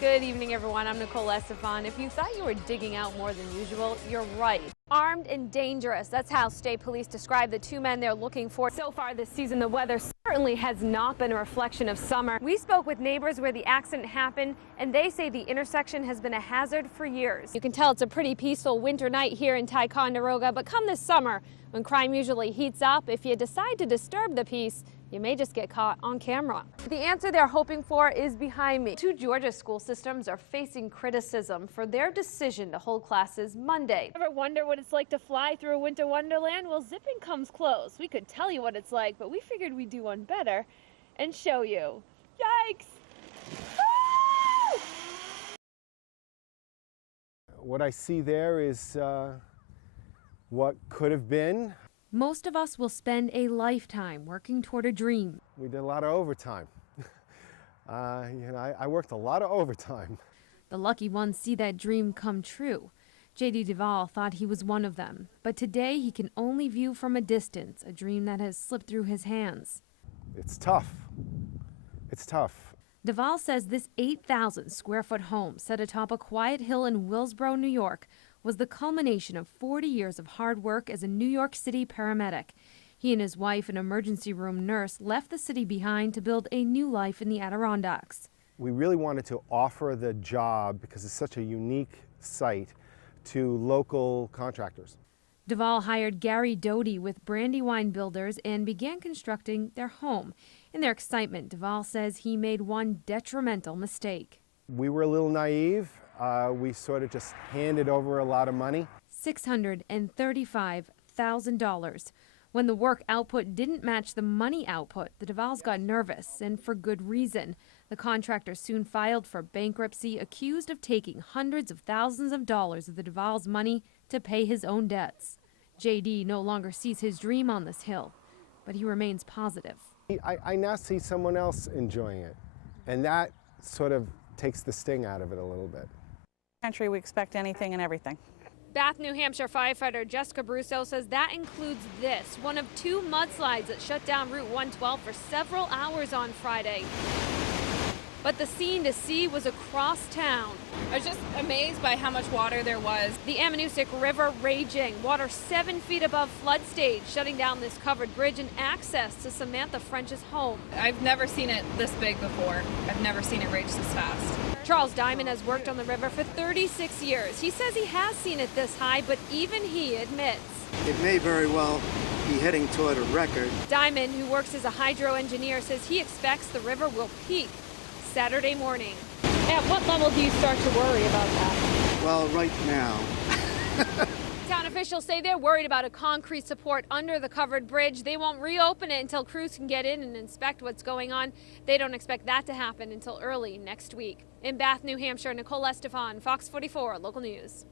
Good evening, everyone. I'm Nicole Estefan. If you thought you were digging out more than usual, you're right. Armed and dangerous. That's how state police describe the two men they're looking for. So far this season, the weather certainly has not been a reflection of summer. We spoke with neighbors where the accident happened, and they say the intersection has been a hazard for years. You can tell it's a pretty peaceful winter night here in Ticonderoga, but come this summer, when crime usually heats up, if you decide to disturb the peace, you may just get caught on camera. The answer they're hoping for is behind me. Two Georgia school systems are facing criticism for their decision to hold classes Monday. Ever wonder what it's like to fly through a winter wonderland? Well, zipping comes close. We could tell you what it's like, but we figured we'd do one better and show you. Yikes! Woo! What I see there is what could have been. Most of us will spend a lifetime working toward a dream. We did a lot of overtime. I worked a lot of overtime. The lucky ones see that dream come true. J.D. Duvall thought he was one of them, but today he can only view from a distance a dream that has slipped through his hands. It's tough. It's tough. Duvall says this 8,000 square foot home set atop a quiet hill in Willsboro, New York, was the culmination of 40 years of hard work as a New York City paramedic. He and his wife, an emergency room nurse, left the city behind to build a new life in the Adirondacks. We really wanted to offer the job, because it's such a unique site, to local contractors. Duvall hired Gary Doty with Brandywine Builders and began constructing their home. In their excitement, Duvall says he made one detrimental mistake. We were a little naive. We sort of just handed over a lot of money. $635,000. When the work output didn't match the money output, the Duvalls got nervous, and for good reason. The contractor soon filed for bankruptcy, accused of taking hundreds of thousands of dollars of the Duvalls' money to pay his own debts. J.D. no longer sees his dream on this hill, but he remains positive. I now see someone else enjoying it, and that sort of takes the sting out of it a little bit. Country, we expect anything and everything. Bath, New Hampshire firefighter Jessica Brusso says that includes this, one of two mudslides that shut down Route 112 for several hours on Friday. But the scene to see was across town. I was just amazed by how much water there was. The Ammonoosuc River raging, water 7 feet above flood stage, shutting down this covered bridge and access to Samantha French's home. I've never seen it this big before. I've never seen it rage this fast. Charles Diamond has worked on the river for 36 years. He says he has seen it this high, but even he admits it may very well be heading toward a record. Diamond, who works as a hydro engineer, says he expects the river will peak Saturday morning. At what level do you start to worry about that? Well, right now. Town officials say they're worried about a concrete support under the covered bridge. They won't reopen it until crews can get in and inspect what's going on. They don't expect that to happen until early next week. In Bath, New Hampshire, Nicole Estefan, Fox 44 Local News.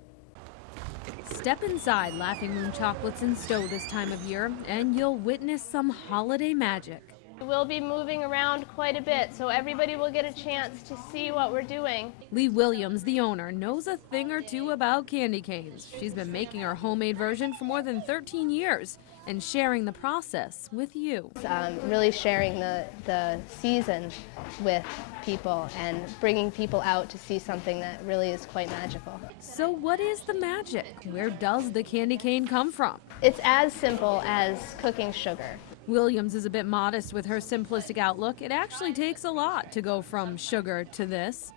Step inside Laughing Moon Chocolates in Stowe this time of year, and you'll witness some holiday magic. We'll be moving around quite a bit, so everybody will get a chance to see what we're doing. Lee Williams, the owner, knows a thing or two about candy canes. She's been making her homemade version for more than 13 years and sharing the process with you. Really sharing the season with people and bringing people out to see something that really is quite magical. So what is the magic? Where does the candy cane come from? It's as simple as cooking sugar. Williams is a bit modest with her simplistic outlook. It actually takes a lot to go from sugar to this.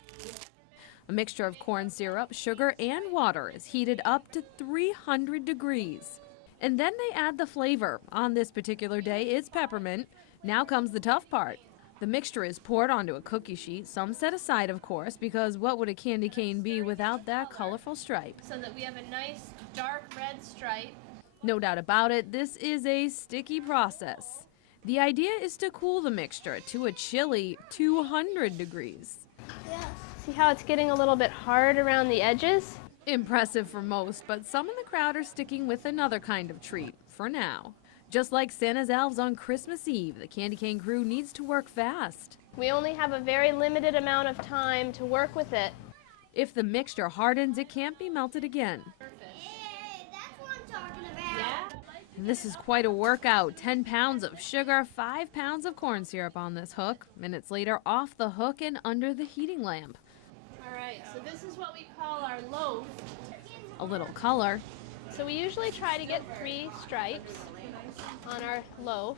A mixture of corn syrup, sugar, and water is heated up to 300 degrees. And then they add the flavor. On this particular day, it's peppermint. Now comes the tough part. The mixture is poured onto a cookie sheet, some set aside, of course, because what would a candy cane be without that colorful stripe? So that we have a nice dark red stripe. No doubt about it, this is a sticky process. The idea is to cool the mixture to a chilly 200 degrees. See how it's getting a little bit hard around the edges? Impressive for most, but some in the crowd are sticking with another kind of treat, for now. Just like Santa's elves on Christmas Eve, the candy cane crew needs to work fast. We only have a very limited amount of time to work with it. If the mixture hardens, it can't be melted again. This is quite a workout. 10 pounds of sugar, 5 pounds of corn syrup on this hook. Minutes later, off the hook and under the heating lamp. All All right, so this is what we call our loaf. A little color. So we usually try to get 3 stripes on our loaf.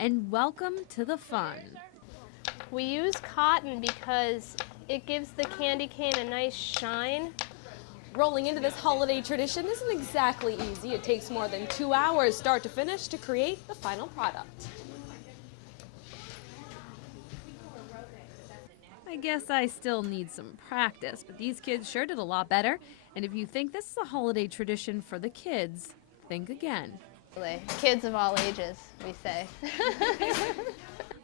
And welcome to the fun. We use cotton because it gives the candy cane a nice shine. Rolling into this holiday tradition isn't exactly easy. It takes more than 2 hours start to finish to create the final product. I guess I still need some practice, but these kids sure did a lot better. And if you think this is a holiday tradition for the kids, think again. Kids of all ages, we say.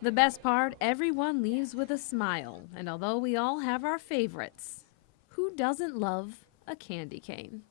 The best part, everyone leaves with a smile. And although we all have our favorites, who doesn't love a candy cane?